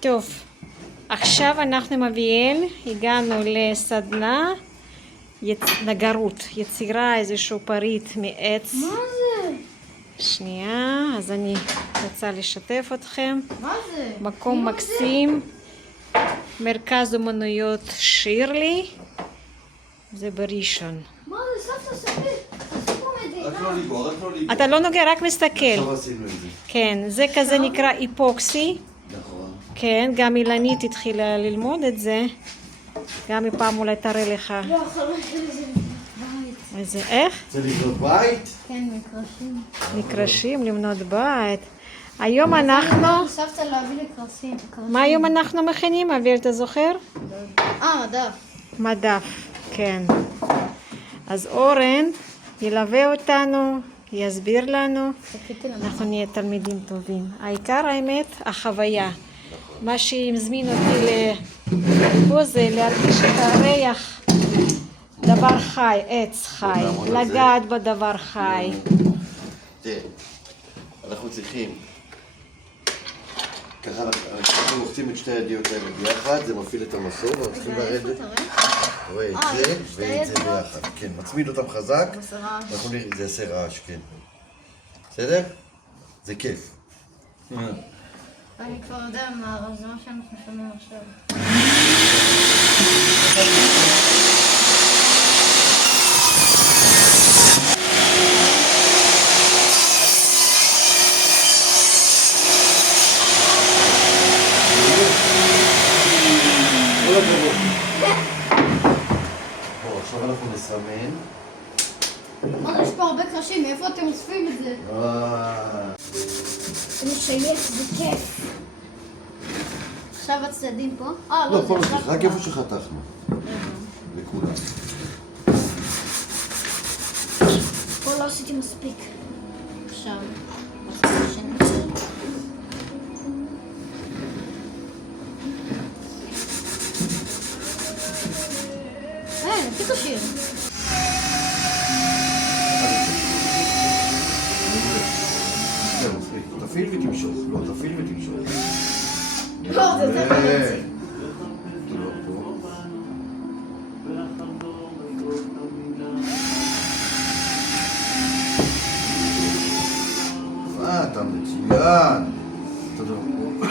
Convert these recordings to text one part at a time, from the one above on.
טוב, עכשיו אנחנו עם אביאל, הגענו לסדנה נגרות, יצירה איזשהו פריט מעץ. מה זה? שנייה, אז אני רוצה לשתף אתכם. מה זה? מקום מקסים, מרכז אומנויות שירלי, זה בראשון. מה זה? סבתא ספיר, תעשו פה מדינה. רק לא ליבו, רק לא ליבו. אתה לא נוגע, רק מסתכל. עכשיו עשינו את זה. כן, זה כזה נקרא איפוקסי. נכון. כן, גם אילנית התחילה ללמוד את זה. גם מפעם אולי תראה לך. לא, חלק לזה בית. איזה, איך? רוצה לבנות בית? כן, מקרשים. מקרשים, לבנות בית. היום אנחנו, סבתא להביא לי קרשים. מה היום אנחנו מכינים, אביאל, אתה זוכר? מדף. מדף, כן. אז אורן ילווה אותנו, יסביר לנו, אנחנו נהיה תלמידים טובים. העיקר האמת, החוויה. מה שהזמין אותי פה זה להרגיש את הריח, דבר חי, עץ חי, לגעת בדבר חי. תראה, אנחנו צריכים, ככה אנחנו לוחצים את שתי הידיות האלה ביחד, זה מפעיל את המסור, אנחנו צריכים לרדת, רואה את זה ואת זה ביחד, כן, מצמיד אותם חזק, אנחנו נראה, זה יעשה רעש, כן. בסדר? זה כיף. אני כבר יודע מה, אבל זה מה שאנחנו שומעים עכשיו. בואו, עכשיו אנחנו נסמן. מה זה, יש פה הרבה קרשים, מאיפה אתם אוספים את זה? אני שייך, זה כיף. עכשיו הצדדים פה? לא, פה נוסיף, רק איפה שחתכנו. לכולם. פה לא עשיתי מספיק. עכשיו, לפי קשיר. תפעיל ותמשוך, לא, תפעיל ותמשוך. לא, זה יותר חלוצי. אתה מצוין. תודה רבה.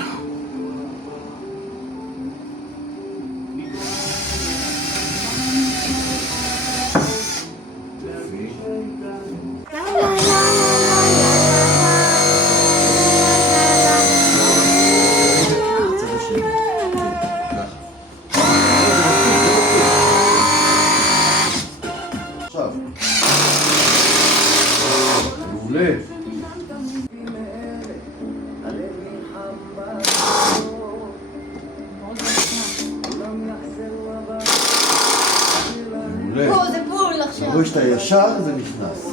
מעולה. פה, זה בול עכשיו. רואה שאתה ישר, זה נכנס.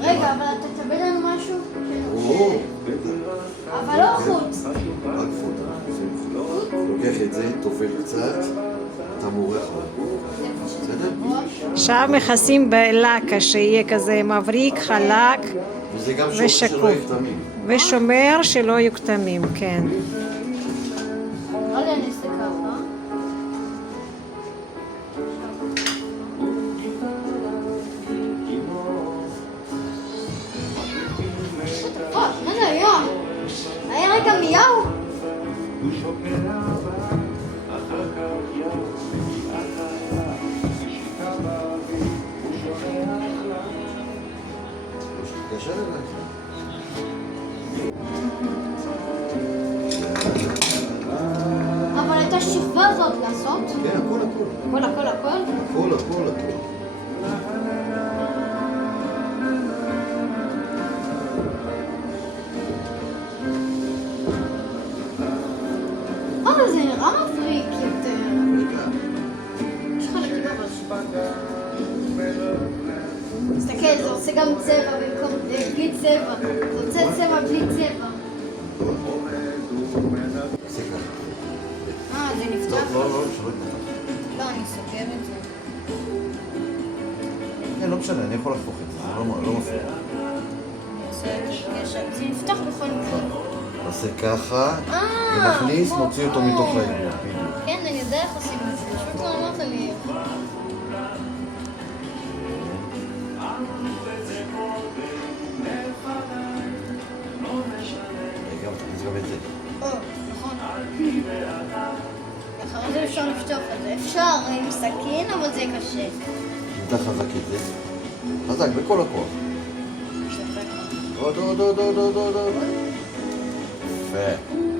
רגע, אבל אתה תקבל לנו משהו? או, בטח. אבל לא חוץ. רק פוט. לוקח את זה, תופל קצת, אתה מורח לו. בסדר? עכשיו מכסים בלקה שיהיה כזה מבריק, חלק וזה גם שומר שלא ושקוף. יקטמים. ושומר שלא יהיו כתמים, כן. לא יודע, אני אעשה ככה. מה זה היה? היה רגע מיהו? תתקשר אליי. אבל את השכבה הזאת לעשות? כן, הכל. הכל, הכל, הכל? הכל. אבל זה נראה מבריק יותר. יש חלקים אבל. תסתכל, זה עושה גם צבע במקום בלי צבע. זה עושה צבע בלי צבע. זה נפתח? לא, שלא יפתח. לא, אני סוגר את זה. כן, לא משנה, אני יכול להפוך את זה, זה לא מפריע. זה נפתח בכל מקרה. עושה ככה, ומכניס, מוציא אותו מתוך העיגול. כן, אני יודע איך עושים את זה, פשוט לא אמרת לי איך. רגע, תכניס גם את זה. נכון. אחרי זה אפשר לפתוח את זה. אפשר עם סכין, אבל זה קשה. נתן חזק את זה. חזק, בכל הכוח. עוד. יפה.